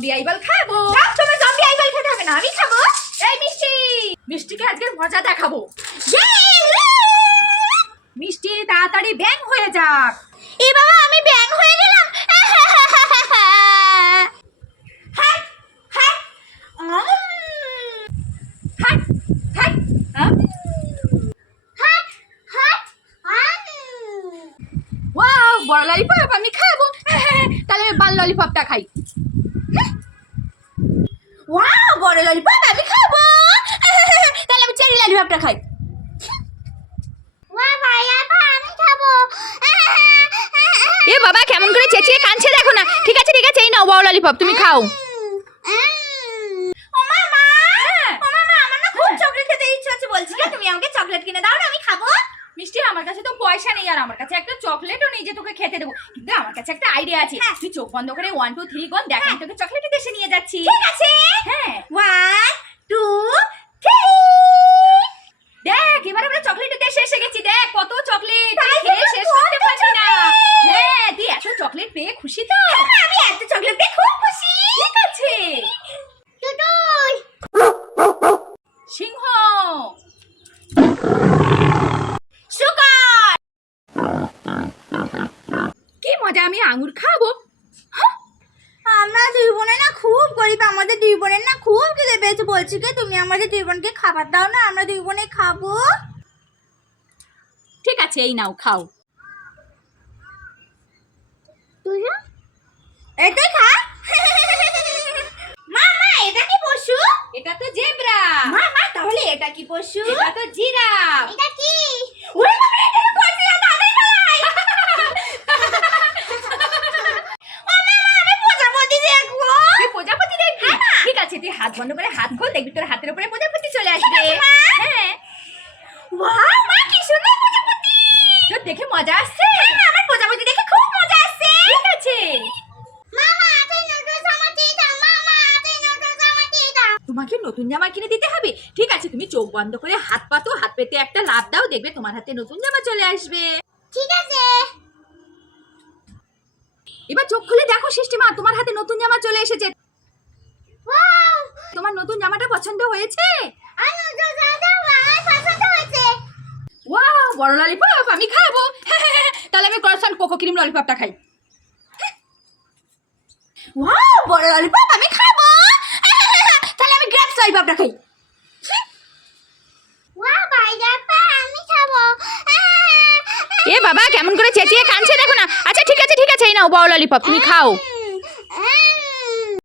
Zombie eyeball খাব। সব সময় জম্বি আইবল খেতে হবে না আমি খাব। এই মিষ্টি মিষ্টিকে আজকে মজা দেখাবো। মিষ্টি তাড়াতাড়ি ব্যাং হয়ে যাক। এ বাবা আমি ব্যাং হয়ে গেলাম। বড় ললিপপ আমি খাব। ললিপপটা খাই। ওয়াও বড় ললিপপ আমি খাব। তাহলে আমি চেরি ললিপপটা খাই। এ বাবা কেমন করে চেঁচিয়ে কাঁদছে দেখো না। ঠিক আছে ঠিক আছে এই নাও বড় ললিপপ তুমি খাও। হ্যাঁ। আমার না খুব চকলেট খেতে ইচ্ছে হচ্ছে। বলছি তুমি আমাকে চকলেট কিনে দাও না আমি খাব। মিষ্টি আমার কাছে তো পয়সা নেই আর আমার কাছে একটা চকলেটও নেই যে তোকে খেতে দেবো। কিন্তু আমার কাছে একটা আইডিয়া আছে। হ্যাঁ। তুই চোখ বন্ধ করে ওয়ান টু থ্রি গোন দেখ আমি তোকে চকলেটের দেশে নিয়ে যাচ্ছি। ঠিক আছে। হ্যাঁ। ওয়ান টু থ্রি দেখ এবার আমরা চকলেটের দেশে এসে গেছি দেখ কত চকলেট তাই তো, খেয়ে শেষ করতে কত পারছি না chocolate! হ্যাঁ তুই এত চকলেট পেয়ে খুশি তো আমি এত চকলেট পেয়ে খুব খুশি ঠিক আছে টুটুই সিংহ সুগার কি মজা আমি আঙুর খাব? আমরা দুই বোনে না খুব গরিব আমাদের দুই বোনের না খুব খিদে পেয়েছে। বলছি কি তুমি আমাদের দুই বোনকে খাবার দাও না আমরা দুই বোনে খাব। ঠিক আছে এই নাও খাও। এটাই খা। মামা এটা কি পশু? এটা তো জেব্রা। মামা তাহলে এটা কি পশু? এটা তো জিরাফ এটা হাত বন্ধ করে হাত খোল দেখবি তোর হাতের উপরে প্রজাপতি চলে আসবে। হ্যাঁ। ওয়াও মা কি সুন্দর প্রজাপতি! তোর দেখে মজা আসছে? হ্যাঁ আমার প্রজাপতি দেখে খুব মজা আসছে। ঠিক আছে। তোমাকে নতুন জামা কিনে দিতে হবে। ঠিক আছে তুমি চোখ বন্ধ করে হাত পাতো হাত পেতে একটা লাভ দাও দেখবে তোমার হাতে নতুন জামা চলে আসবে। ঠিক আছে। এবার চোখ খুলে দেখো সিস্টেমা তোমার হাতে নতুন জামা চলে এসেছে। তোমার নতুন জামাটা পছন্দ হয়েছে? ওয়াও বড় ললিপপ আমি খাব। তাহলে আমি ক্রসান কোকো ক্রিম ললিপপটা খাই। ওয়াও বড় ললিপপ আমি খাব। তাহলে আমি গ্রেপস ললিপপটা খাই। এ বাবা কেমন করে চেঁচিয়ে কাঁদছে দেখো না। আচ্ছা ঠিক আছে ঠিক আছে এই নাও বড় ললিপপ তুমি খাও।